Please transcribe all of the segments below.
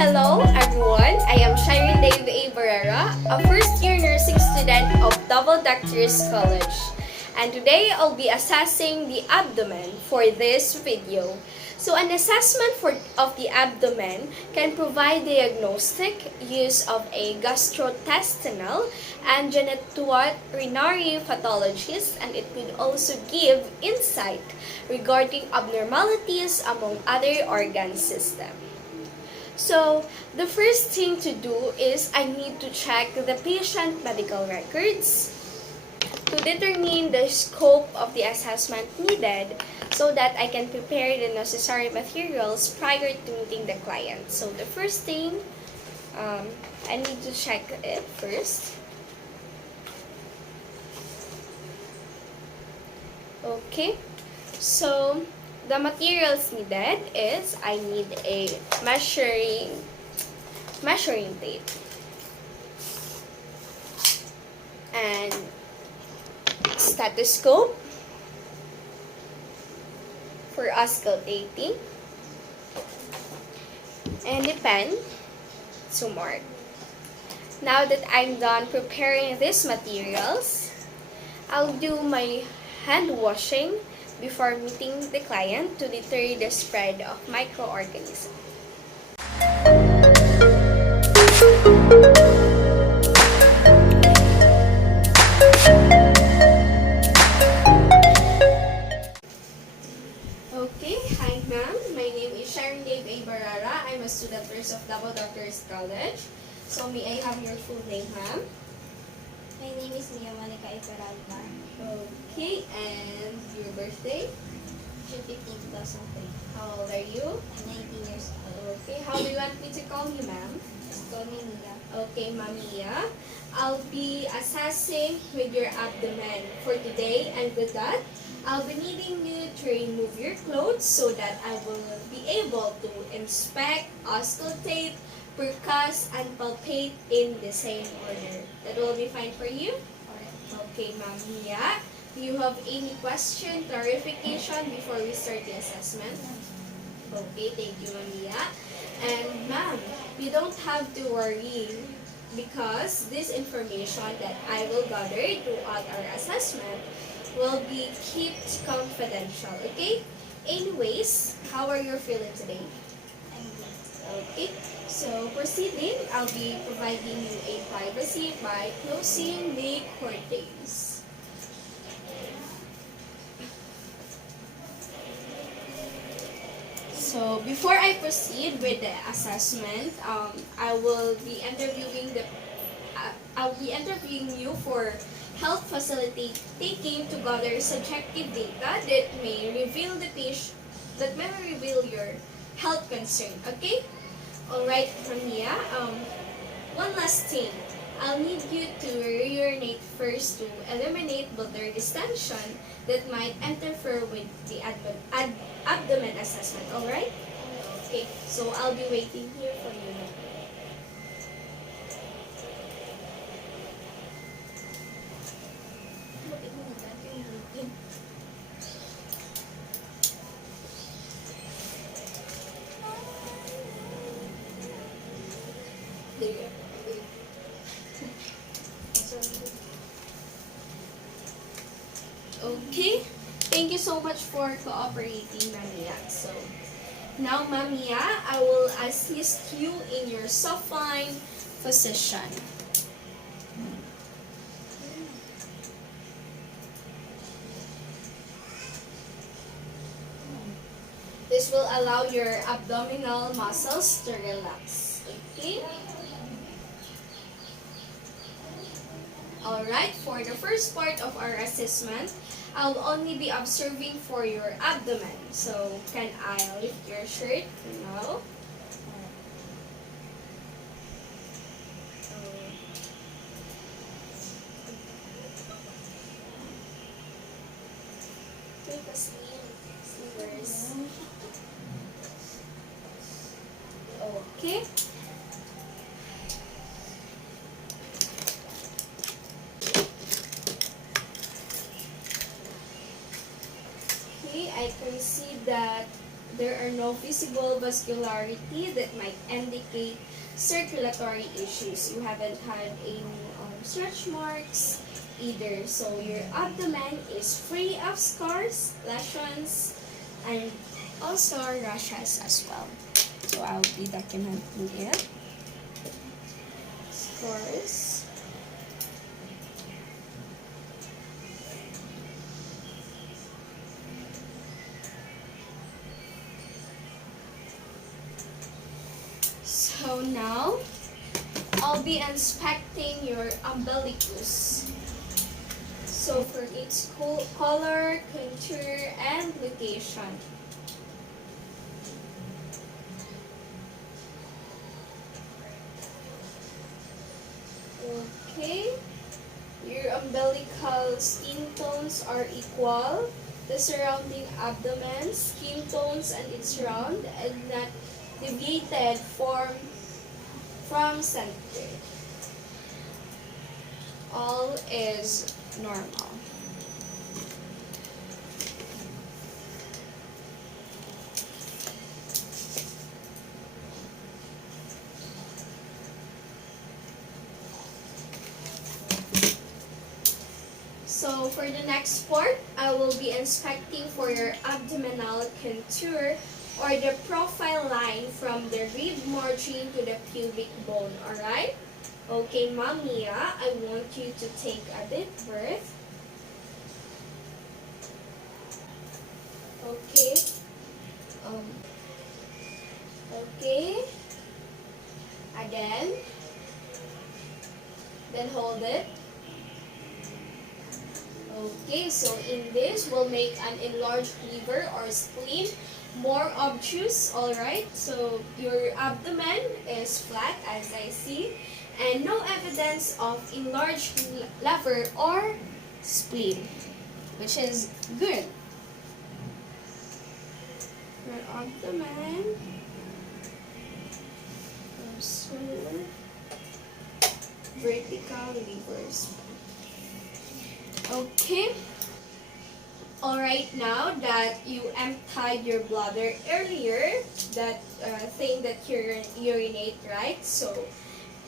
Hello everyone. I am Shireen Dave A. Barrera, a first-year nursing student of Double Doctors College. And today I'll be assessing the abdomen for this video. So an assessment of the abdomen can provide diagnostic use of a gastrointestinal and genitourinary pathologies, and it could also give insight regarding abnormalities among other organ systems. So, the first thing to do is I need to check the patient medical records to determine the scope of the assessment needed so that I can prepare the necessary materials prior to meeting the client. So, the first thing, I need to check it first. Okay, so the materials needed is I need a measuring tape and stethoscope for auscultating and a pen to mark. Now that I'm done preparing these materials, I'll do my hand washing before meeting the client to deter the spread of microorganisms. Okay, hi ma'am. My name is Sharon Dave A. Barrera. I'm a student nurse of Double Doctors College. So may I have your full name, ma'am? My name is Mia Monica Iperalta. Okay, and your birthday? June 15, 2003. How old are you? I'm 19 years old. Okay, how do you want me to call you, ma'am? Just call me Mia. Okay, Mamiya. I'll be assessing with your abdomen for today, and with that, I'll be needing you to remove your clothes so that I will be able to inspect, auscultate, percuss, and palpate in the same order. That will be fine for you? Okay, Ma'am Mia. Do you have any question, clarification before we start the assessment? Okay, thank you, Ma'am Mia. And ma'am, you don't have to worry because this information that I will gather throughout our assessment will be kept confidential, okay? Anyways, how are you feeling today? I'm good. Okay, so proceeding, I'll be providing you a privacy by closing the curtains. So before I proceed with the assessment, I'll be interviewing you for health facility taking to gather subjective data that may reveal your health concern. Okay. All right, Mia. One last thing. I'll need you to urinate first to eliminate bladder distension that might interfere with the abdomen assessment. All right? Okay. So I'll be waiting here for you. Okay, thank you so much for cooperating, Mamiya. So, now Mamiya, I will assist you in your supine position. This will allow your abdominal muscles to relax. Okay? Alright, for the first part of our assessment, I'll only be observing for your abdomen. So, can I lift your shirt? No. Take a sleevers. Okay. I can see that there are no visible vascularity that might indicate circulatory issues. You haven't had any stretch marks either. So your abdomen is free of scars, lesions, and also rashes as well. So I'll be documenting it. Scars. So now, I'll be inspecting your umbilicus. So for its color, contour, and location. Okay, your umbilical skin tones are equal. The surrounding abdomen, skin tones, and its round and not deviated from center. All is normal. So for the next part, I will be inspecting for your abdominal contour or the profile line from the rib margin to the pubic bone, alright? Okay, Ma'am Mia, I want you to take a deep breath. Okay. Okay. Again. Then hold it. Okay, so in this, we'll make an enlarged liver or spleen more obtuse, alright? So your abdomen is flat as I see, and no evidence of enlarged liver or spleen, which is good. Your abdomen, also vertical liver spleen. Okay. Alright, now that you emptied your bladder earlier, that thing that you urinate, right? So,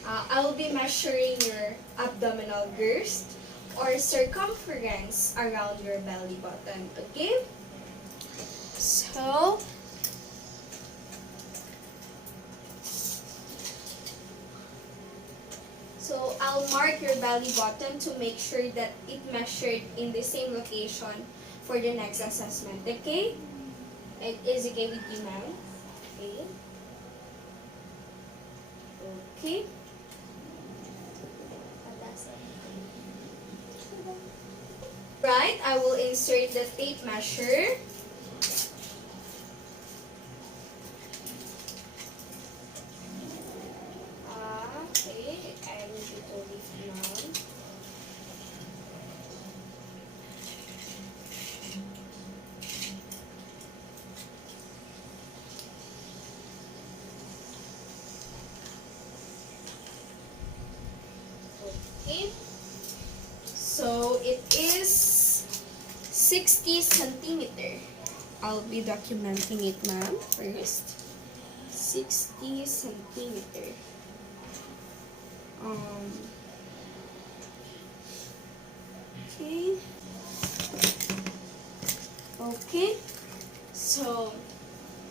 I will be measuring your abdominal girth or circumference around your belly button, okay? So I'll mark your belly button to make sure that it measured in the same location for the next assessment, okay? It is okay with you, ma'am? Okay. Okay. Right, I will insert the tape measure. Okay, I need you to lift now. Okay, so it is 60 centimeter. I'll be documenting it, ma'am, first. 60 centimeter. Okay. Okay. So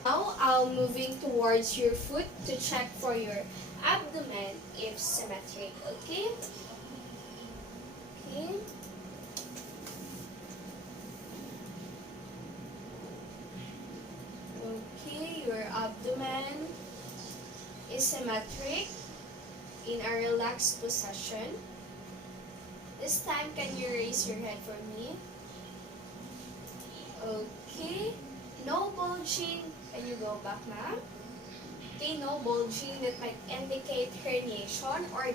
now I'll moving towards your foot to check for your abdomen if symmetric. Okay. Okay. Okay, your abdomen is symmetric in a relaxed position. This time, can you raise your head for me? Okay. No bulging. Can you go back, ma'am? Okay, no bulging that might indicate herniation or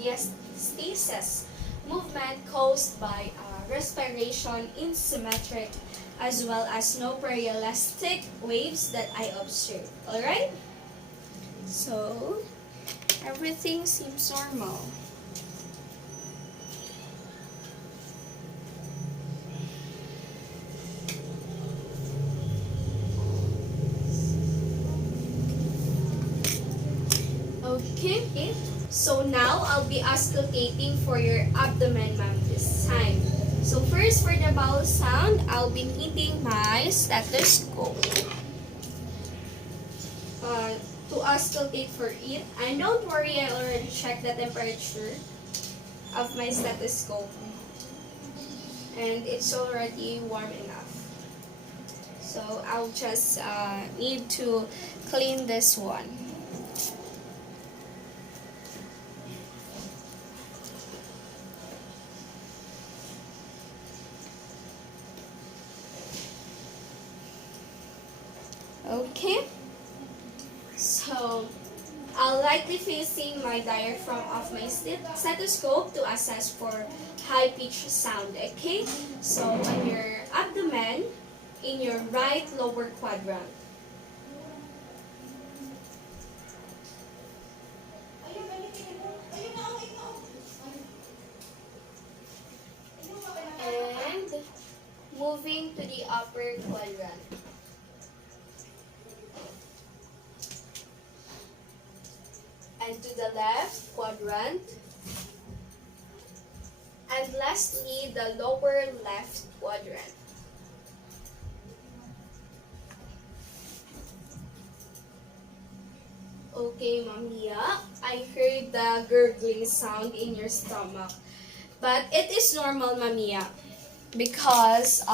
diastasis movement caused by respiration asymmetric, as well as no perielastic waves that I observed. Alright? So, everything seems normal. Okay. So now I'll be auscultating for your abdomen, ma'am, this time. So first for the bowel sound, I'll be needing my stethoscope uh, to auscultate for it. And don't worry, I already checked the temperature of my stethoscope. And it's already warm enough. So I'll just need to clean this one. Okay, so I'll lightly facing my diaphragm of my stethoscope to assess for high pitch sound. Okay, so on your abdomen, in your right lower quadrant. And moving to the upper quadrant. And to the left quadrant. And lastly, the lower left quadrant. Okay, Mamia, I heard the gurgling sound in your stomach. But it is normal, Mamia, because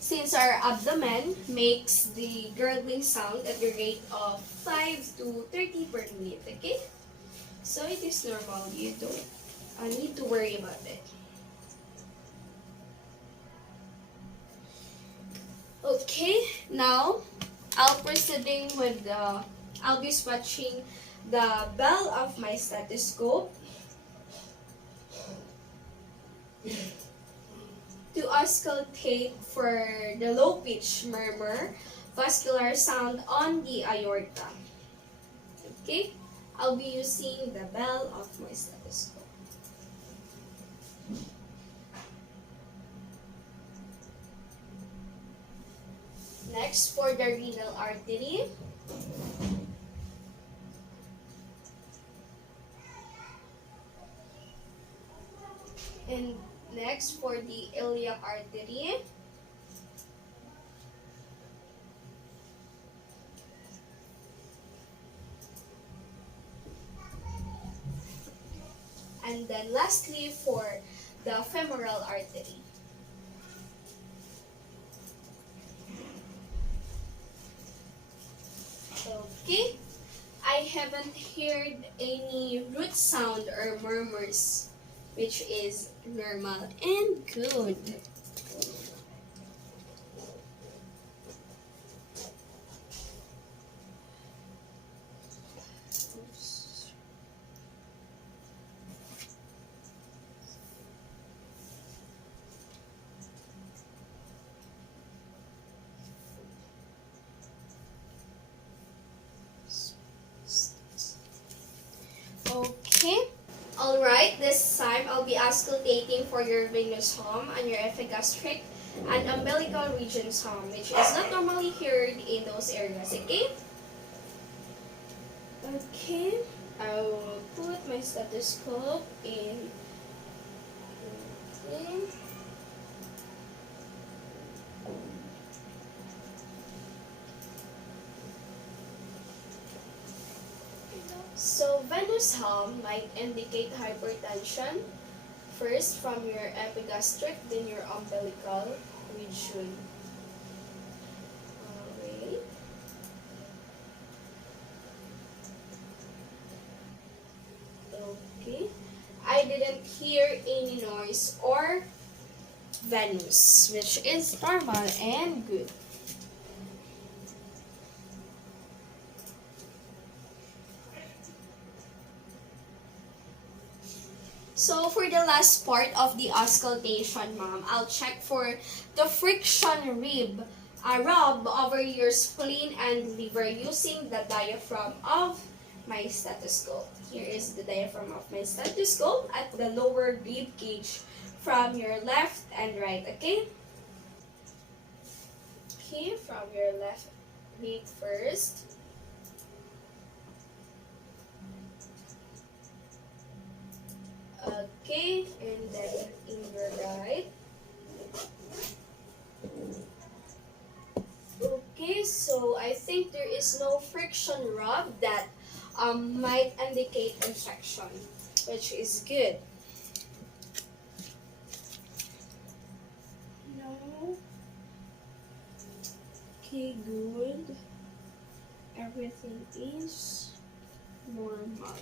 since our abdomen makes the gurgling sound at the rate of 5 to 30 per minute, okay? So it is normal. You don't need to worry about it. Okay, now I'll proceeding with I'll be swatching the bell of my stethoscope to auscultate for the low pitch murmur vascular sound on the aorta. Okay, I'll be using the bell of my stethoscope. Next, for the renal artery. And next, for the iliac artery. And then lastly, for the femoral artery. Okay, I haven't heard any root sound or murmurs, which is normal and good. Okay. Alright, this time I'll be auscultating for your venous hum and your epigastric and umbilical regions hum, which is not normally heard in those areas, okay? Okay, I will put my stethoscope in. Okay. So, venous hum might indicate hypertension, first from your epigastric, then your umbilical region. Wait. Okay. I didn't hear any noise or venous, which is normal and good. So for the last part of the auscultation, ma'am, I'll check for the friction rub over your spleen and liver using the diaphragm of my stethoscope. Here is the diaphragm of my stethoscope at the lower rib cage from your left and right, okay? Okay, from your left rib first. Okay, and then in your right. Okay, so I think there is no friction rub that might indicate infection, which is good. No. Okay, good. Everything is normal.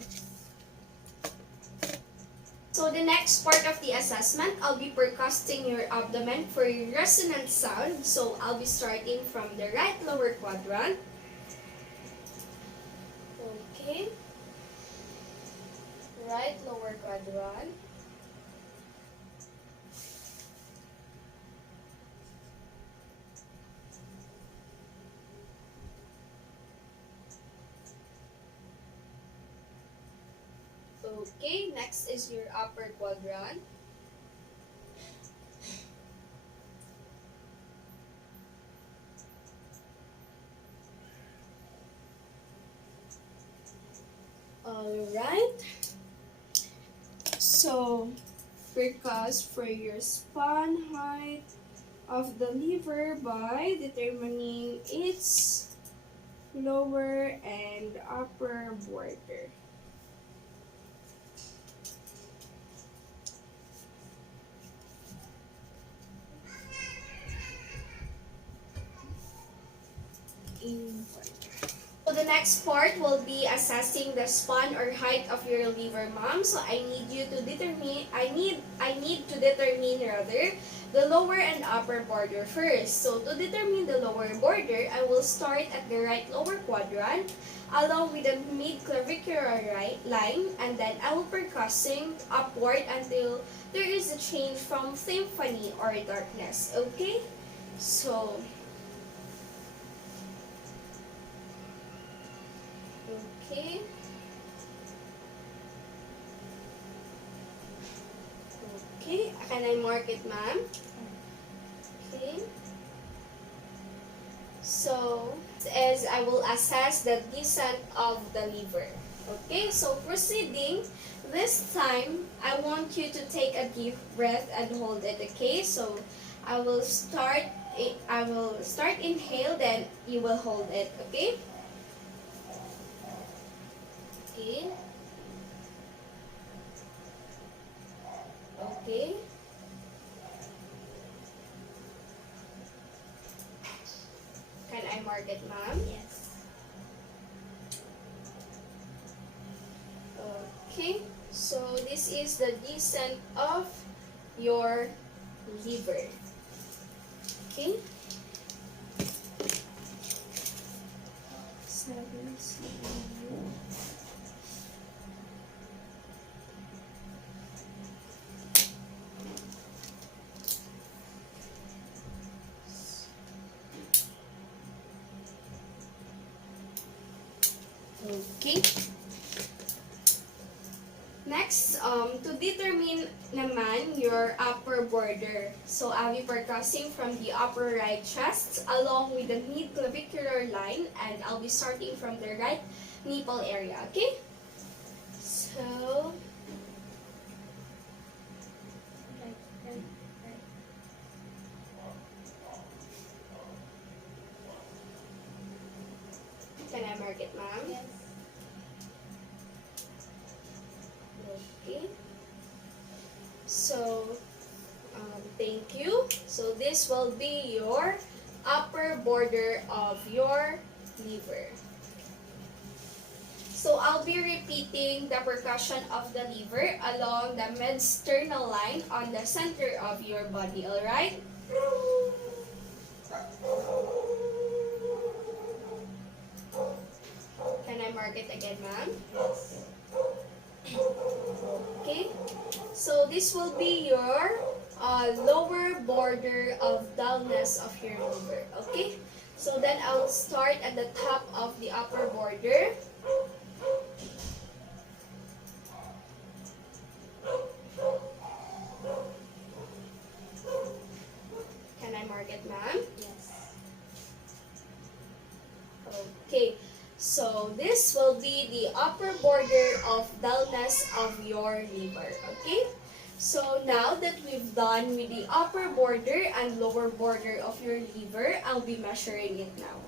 So the next part of the assessment, I'll be percussing your abdomen for resonant sound. So I'll be starting from the right lower quadrant. Okay. Right lower quadrant. Okay, next is your upper quadrant. Alright. So, percuss for your span height of the liver by determining its lower and upper border. So the next part will be assessing the span or height of your liver, ma'am. So I need you to determine I need to determine rather the lower and upper border first. So to determine the lower border, I will start at the right lower quadrant along with the mid-clavicular right line, and then I will percussing upward until there is a change from symphony or darkness. Okay? So okay. Okay, can I mark it, ma'am? Okay. So, as I will assess the descent of the liver. Okay, so proceeding, this time, I want you to take a deep breath and hold it, okay? So, I will start inhale, then you will hold it, okay? Okay. Okay. Can I mark it, ma'am? Yes. Okay. So this is the descent of your liver. Okay. 7, 7. Okay. Next, to determine naman your upper border. So, I'll be percussing from the upper right chest along with the mid-clavicular line, and I'll be starting from the right nipple area, okay? So, Right. can I mark it, ma'am? Yes. Okay. So, thank you. So, this will be your upper border of your liver. So, I'll be repeating the percussion of the liver along the mid-sternal line on the center of your body, alright? Can I mark it again, ma'am? Yes. Okay, so this will be your lower border of dullness of your liver. Okay, so then I'll start at the top of the upper border. Can I mark it, ma'am? Yes. Okay, so this will be the upper border of dullness of your liver. Okay, So now that we've done with the upper border and lower border of your liver, I'll be measuring it now.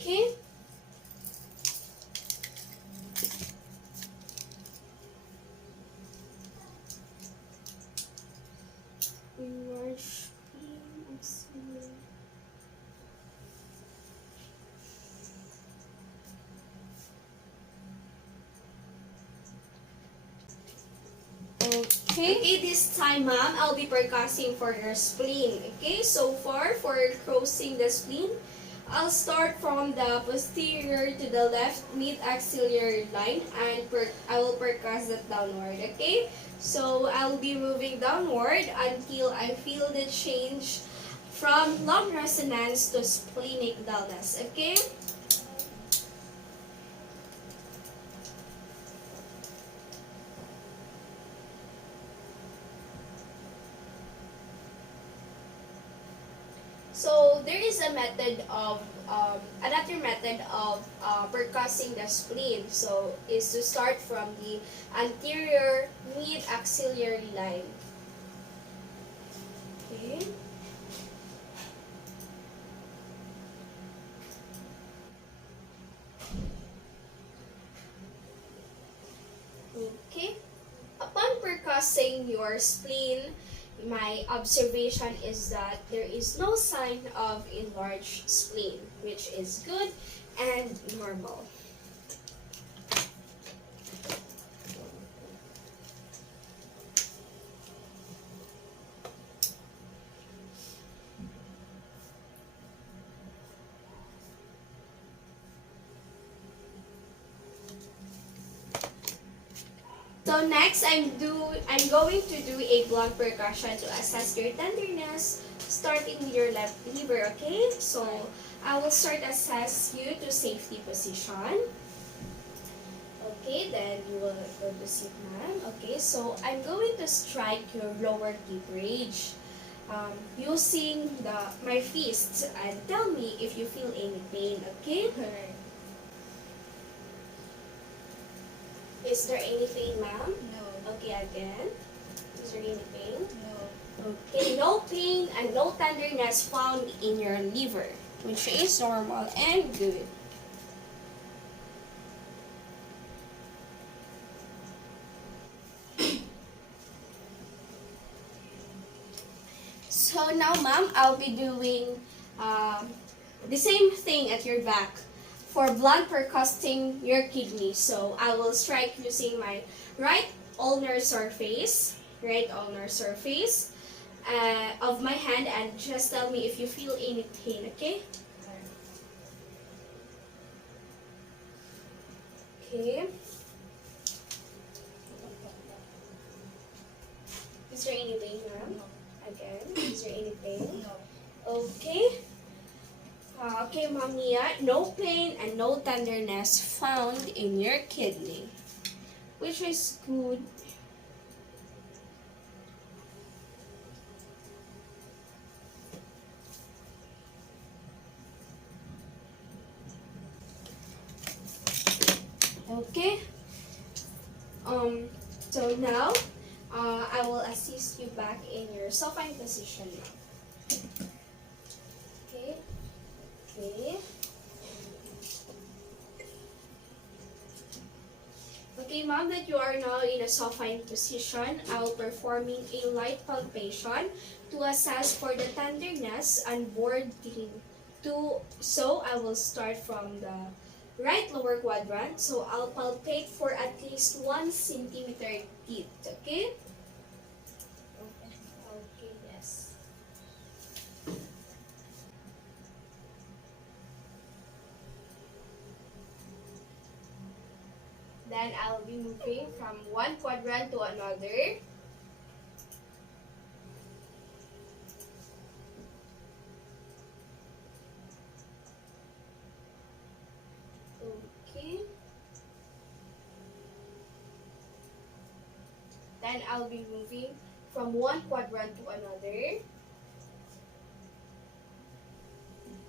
Okay. Enlarge spleen. Okay, this time, ma'am, I'll be percussing for your spleen. Okay, so far, for crossing the spleen, I'll start from the posterior to the left mid-axillary line and I will percuss that downward. Okay, so I'll be moving downward until I feel the change from lung resonance to splenic dullness. Okay. So there is a method of another method of percussing the spleen. So is to start from the anterior mid-axillary line. Okay. Okay. Upon percussing your spleen, my observation is that there is no sign of enlarged spleen, which is good and normal. So next, I'm going to do a blunt percussion to assess your tenderness, starting with your left liver. Okay, so I will start assess you to safety position. Okay, then you will go to sit, ma'am. Okay, so I'm going to strike your lower rib cage using my fists, and tell me if you feel any pain. Okay. Alright. Is there any pain, ma'am? No. Okay, again. Is there any pain? No. Okay, no pain and no tenderness found in your liver, which is normal and good. So now, ma'am, I'll be doing the same thing at your back for blunt percussing your kidney. So I will strike using my right ulnar surface, of my hand, and just tell me if you feel any pain. Okay. Okay. Is there any pain, ma'am? Again, is there any pain? No. Okay. Okay, Ma'am Mia, no pain and no tenderness found in your kidney, which is good. Okay. So now, I will assist you back in your supine position now. Okay. Okay. Okay, ma'am, that you are now in a supine position, I'll performing a light palpation to assess for the tenderness and boarding. So I will start from the right lower quadrant. So I'll palpate for at least 1 centimeter deep. Okay? Okay, yes. Then I'll be moving from one quadrant to another. Okay. Then and I'll be moving from one quadrant to another.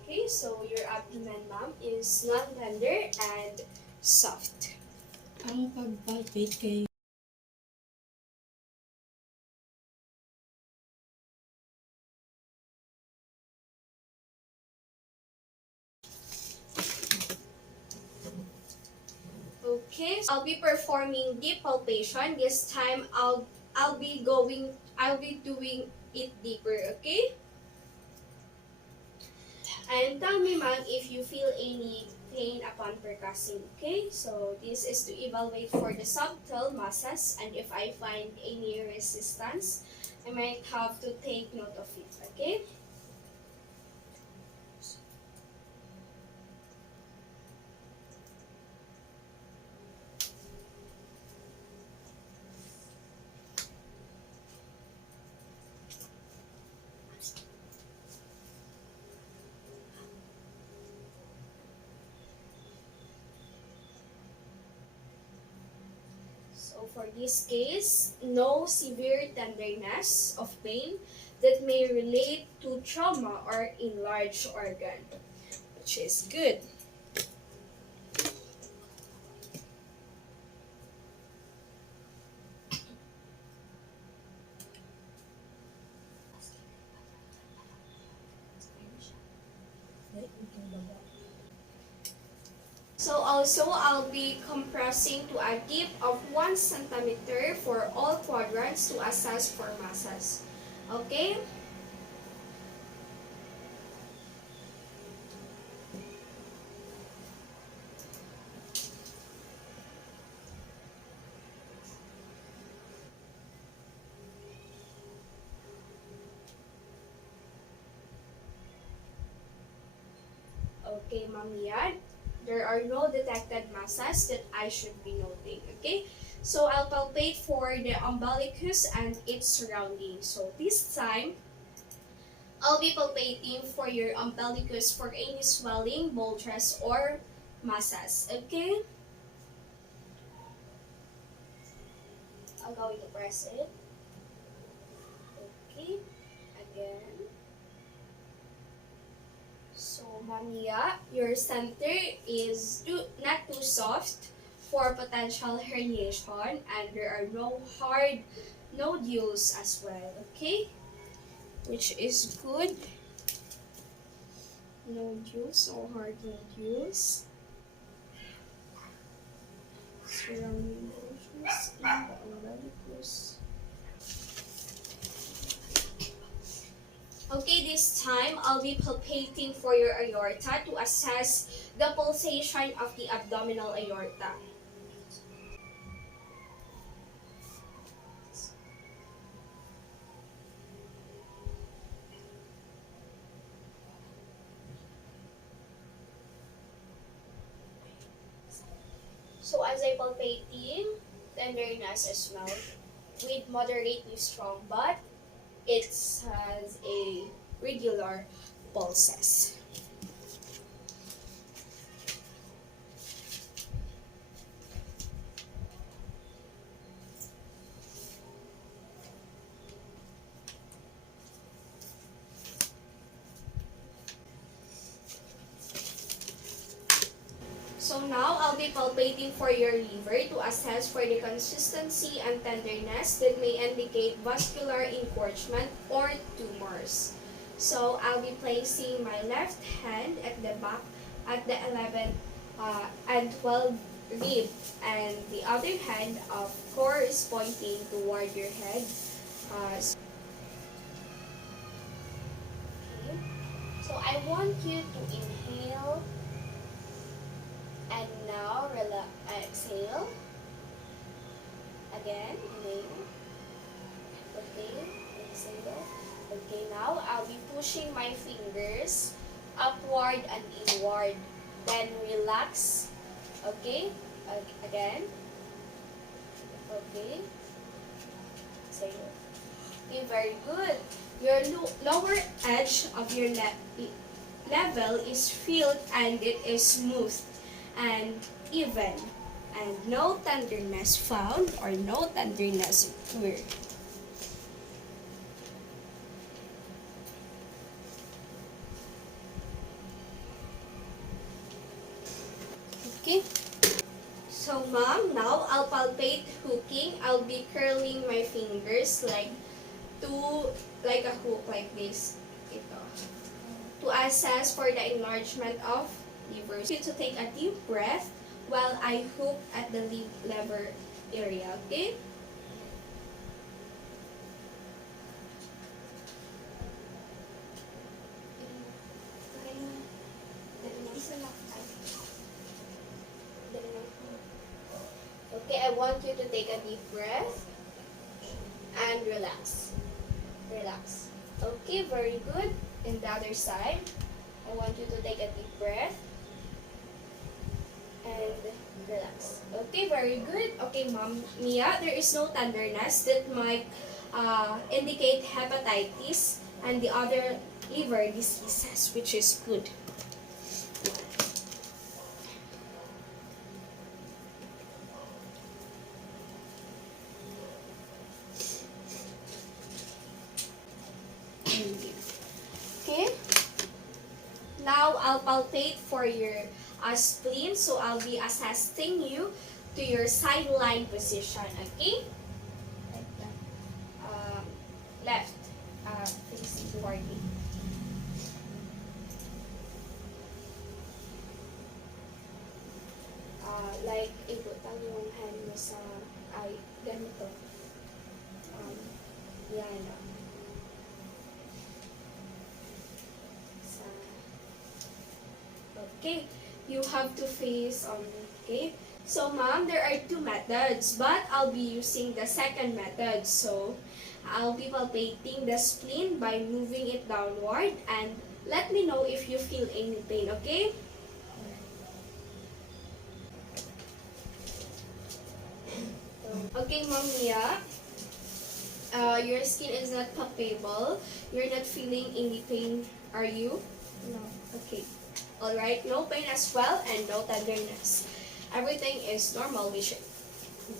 Okay, so your abdomen, ma'am, is non-tender and soft. Ang pag-palpate kay Okay, so I'll be performing deep palpation. This time I'll be doing it deeper, okay? And tell me, ma'am, if you feel any pain upon percussing, okay? So this is to evaluate for the subtle masses, and if I find any resistance, I might have to take note of it, okay? So for this case, no severe tenderness of pain that may relate to trauma or enlarged organ, which is good. So also, I'll be compressing to a dip of 1 centimeter for all quadrants to assess for masses. Okay? Okay, Ma'am Yad. There are no detected masses that I should be noting. Okay? So I'll palpate for the umbilicus and its surroundings. So this time, I'll be palpating for your umbilicus for any swelling, bulges, or masses. Okay? I'm going to press it. Okay. Again. So, Mania, your center is not too soft for potential herniation, and there are no hard nodules as well, okay? Which is good. Nodules or hard nodules. Surrounding nodules in the umbilicus. Okay, this time I'll be palpating for your aorta to assess the pulsation of the abdominal aorta. So as I palpating, tenderness as well, with moderately strong, but it has a regular pulses. So now, I'll be palpating for your liver to assess for the consistency and tenderness that may indicate vascular encroachment or tumors. So I'll be placing my left hand at the back at the 11th and 12th rib, and the other hand, of course, pointing toward your head. Okay. So I want you to inhale. And now, exhale. Again, inhale. Okay, exhale. Okay, now I'll be pushing my fingers upward and inward. Then relax. Okay, again. Okay. Exhale. Okay, very good. Your lower edge of your level is filled and it is smooth and even, and no tenderness found or no tenderness occurred. Okay. So, ma'am, now I'll palpate hooking. I'll be curling my fingers like a hook like this. Ito. To assess for the enlargement of liver. So, to take a deep breath while I hook at the liver area. Okay? Okay, I want you to take a deep breath and relax. Relax. Okay, very good. And the other side, I want you to take a deep breath and relax. Okay, very good. Okay, Ma'am Mia, there is no tenderness that might indicate hepatitis and the other liver diseases, which is good. Okay. Now, I'll palpate for your spleen. So, I'll be assessing you to your sideline position. Okay? Left. Facing toward me. Like, ibutang yung hand mo sa, ganito. Yan. Okay, you have to face on, okay? So, ma'am, there are two methods, but I'll be using the second method. So, I'll be palpating the spleen by moving it downward and let me know if you feel any pain, okay? Okay, Ma'am Mia, your skin is not palpable. You're not feeling any pain, are you? No. Okay. Alright, no pain as well and no tenderness. Everything is normal, which is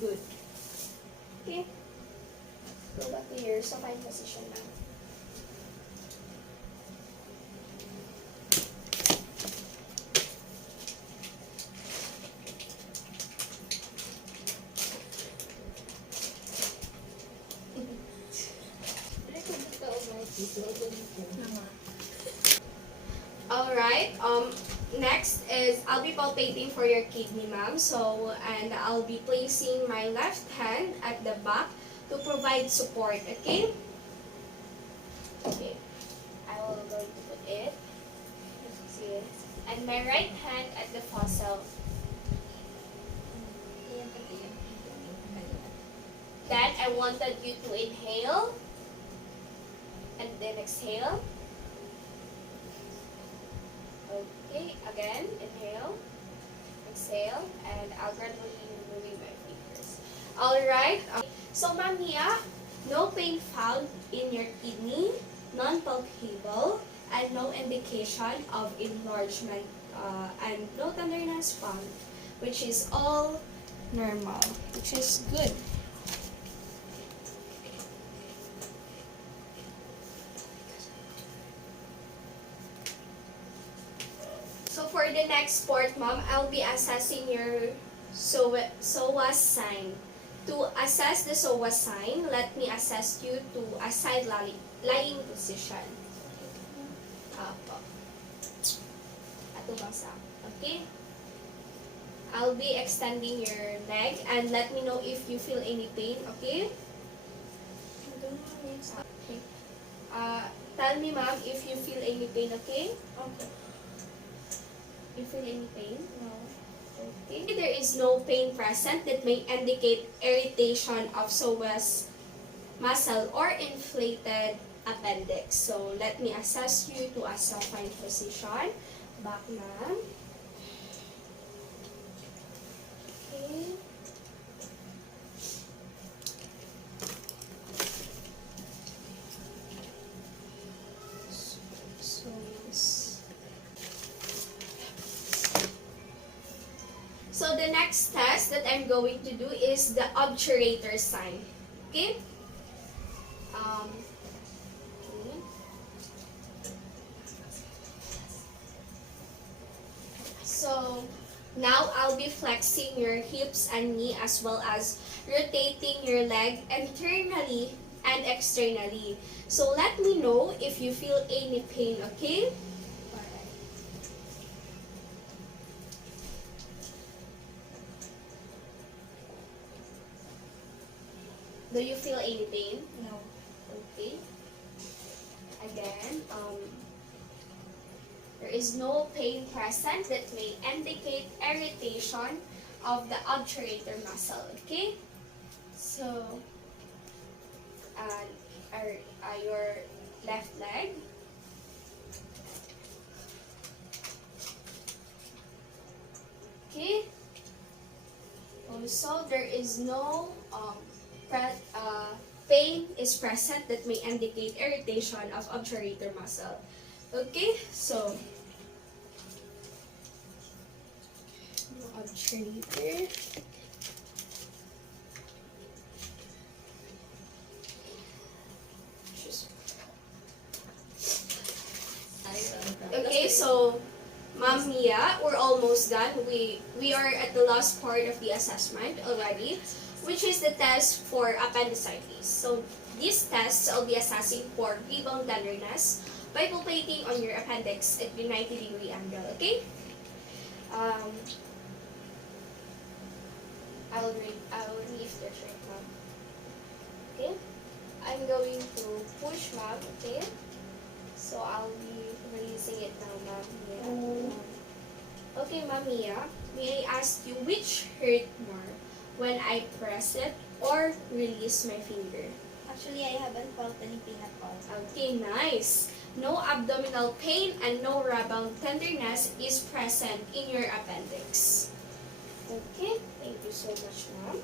good. Okay. Go back to your supine position now. Alright, next is I'll be palpating for your kidney, ma'am. So, and I'll be placing my left hand at the back to provide support, okay? Okay, I will going to put it. See it? And my right hand at the fossil. Then I wanted you to inhale and then exhale. Okay, again, inhale, exhale, and I'll gradually moving my fingers. Alright, so Ma'am Mia, no pain found in your kidney, non-palpable, and no indication of enlargement, and no tenderness found, which is all normal, which is good. So for the next part, ma'am, I'll be assessing your SOA sign. To assess the SOA sign, let me assess you to a side lying position. Apo. Ato basa. Okay? I'll be extending your leg and let me know if you feel any pain, okay? Okay. Tell me, ma'am, if you feel any pain, okay? Okay. You feel any pain? No. Okay. There is no pain present that may indicate irritation of psoas muscle or inflated appendix. So, let me assess you to a supine position. Back, ma'am. Okay. So the next test that I'm going to do is the obturator sign. Okay? Okay. So now I'll be flexing your hips and knee as well as rotating your leg internally and externally. So let me know if you feel any pain, okay? Alright. Do you feel any pain? No. Okay. Again, there is no pain present that may indicate irritation of the obturator muscle, okay? So, your left leg. Okay. Also, there is no pain is present that may indicate irritation of obturator muscle. Okay, so obturator. Okay, so Ma'am Mia, we're almost done. We are at the last part of the assessment already, which is the test for appendicitis. So this test I'll be assessing for rebound tenderness by palpating on your appendix at the 90-degree angle, okay? I will leave the shirt, ma'am. Okay? I'm going to push, ma'am, okay? So I'll be releasing it now, ma'am. Yeah. Okay, ma'am Mia, may I ask you which hurt more when I press it or release my finger? Actually, I haven't felt any pain at all. Okay, nice. No abdominal pain and no rebound tenderness is present in your appendix. Okay, thank you so much, ma'am.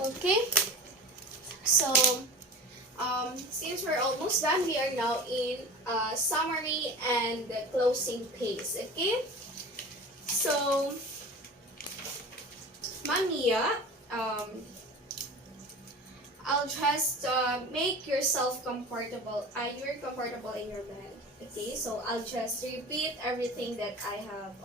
Okay, so since we're almost done, we are now in summary and the closing phase. Okay, so Mania, I'll just make yourself comfortable. You're comfortable in your bed. Okay, so I'll just repeat everything that I have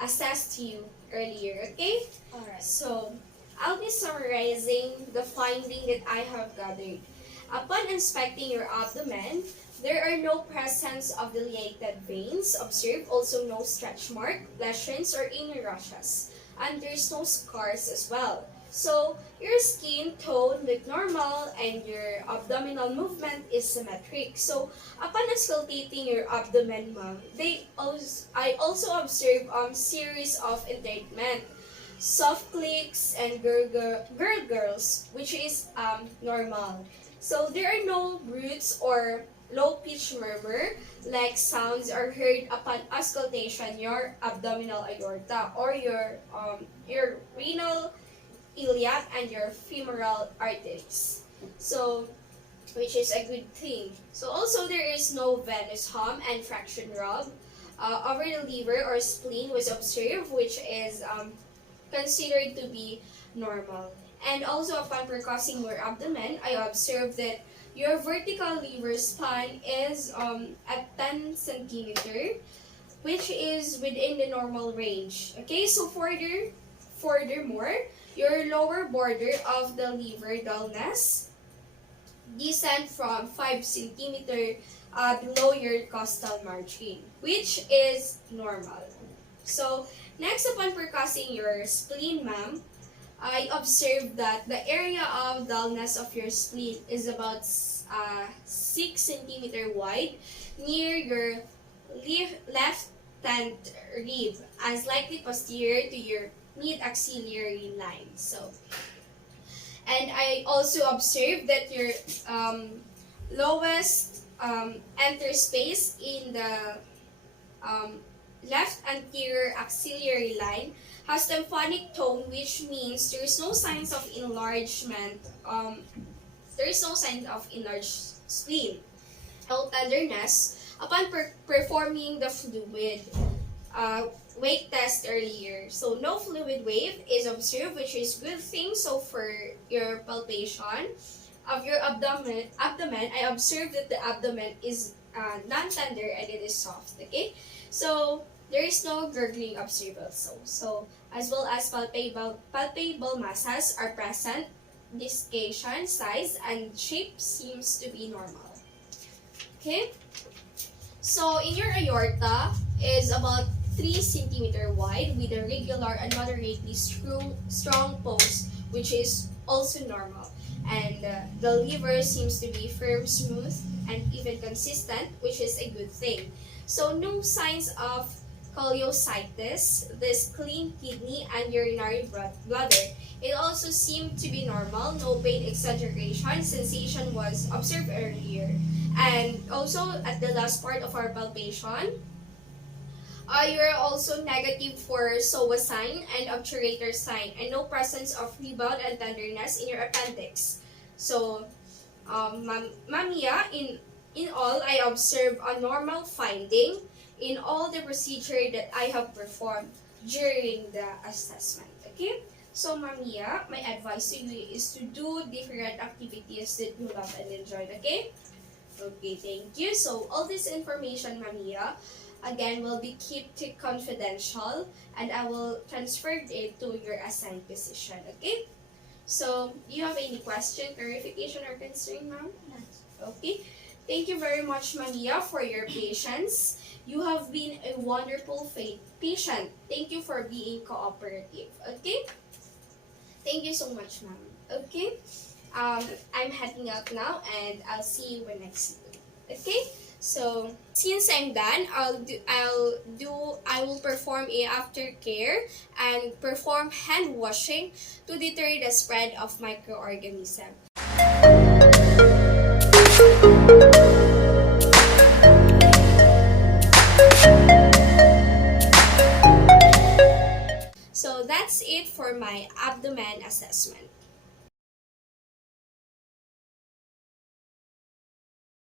assessed to you earlier. Okay. Alright. So, I'll be summarizing the finding that I have gathered. Upon inspecting your abdomen, there are no presence of dilated veins observed, also no stretch mark, lesions, or any rashes. And there's no scars as well. So, your skin tone look normal and your abdominal movement is symmetric. So, upon auscultating your abdomen, ma'am, I also observe series of entrainment, soft clicks, and gurgles, which is normal. So there are no brutes or low pitch murmur like sounds are heard upon auscultation your abdominal aorta or your renal iliac and your femoral arteries. So which is a good thing. So also there is no venous hump and fraction rub over the liver or spleen was observed, which is considered to be normal. And also upon percussing your abdomen, I observed that your vertical liver span is at 10 centimeter, which is within the normal range. Okay, so furthermore, your lower border of the liver dullness descend from 5 centimeter below your costal margin, which is normal. So, next, upon percussing your spleen, ma'am, I observed that the area of dullness of your spleen is about 6 centimeter wide near your left tent rib and slightly posterior to your mid-axillary line. So, and I also observed that your lowest enter space in the left anterior axillary line has tympanic tone, which means there is no signs of enlargement. There is no signs of enlarged spleen. No tenderness upon performing the fluid wave test earlier. So no fluid wave is observed, which is good thing. So for your palpation of your abdomen, I observed that the abdomen is non-tender and it is soft. Okay, so there is no gurgling observable. So as well as palpable masses are present. Discation, size, and shape seems to be normal. Okay, so in your aorta is about 3 cm wide with a regular and moderately strong pulse, which is also normal. And the liver seems to be firm, smooth, and even consistent, which is a good thing. So no signs of cholecystitis, this clean kidney and urinary bladder. It also seemed to be normal, no pain exaggeration, sensation was observed earlier. And also at the last part of our palpation, you're also negative for SOA sign and obturator sign, and no presence of rebound and tenderness in your appendix. So, Mamiya, in all, I observe a normal finding in all the procedure that I have performed during the assessment. Okay? So, Mamiya, my advice to you is to do different activities that you love and enjoy. Okay? Okay, thank you. So, all this information, Mamiya, again, will be kept confidential and I will transfer it to your assigned position. Okay? So, do you have any question, clarification, or concern, ma'am? Okay. Thank you very much, Mamiya, for your patience. You have been a wonderful patient. Thank you for being cooperative. Okay? Thank you so much, ma'am. Okay? I'm heading out now and I'll see you when I see you. Okay? So, since I'm done, I will perform a aftercare and perform hand washing to deter the spread of microorganisms. So that's it for my abdomen assessment.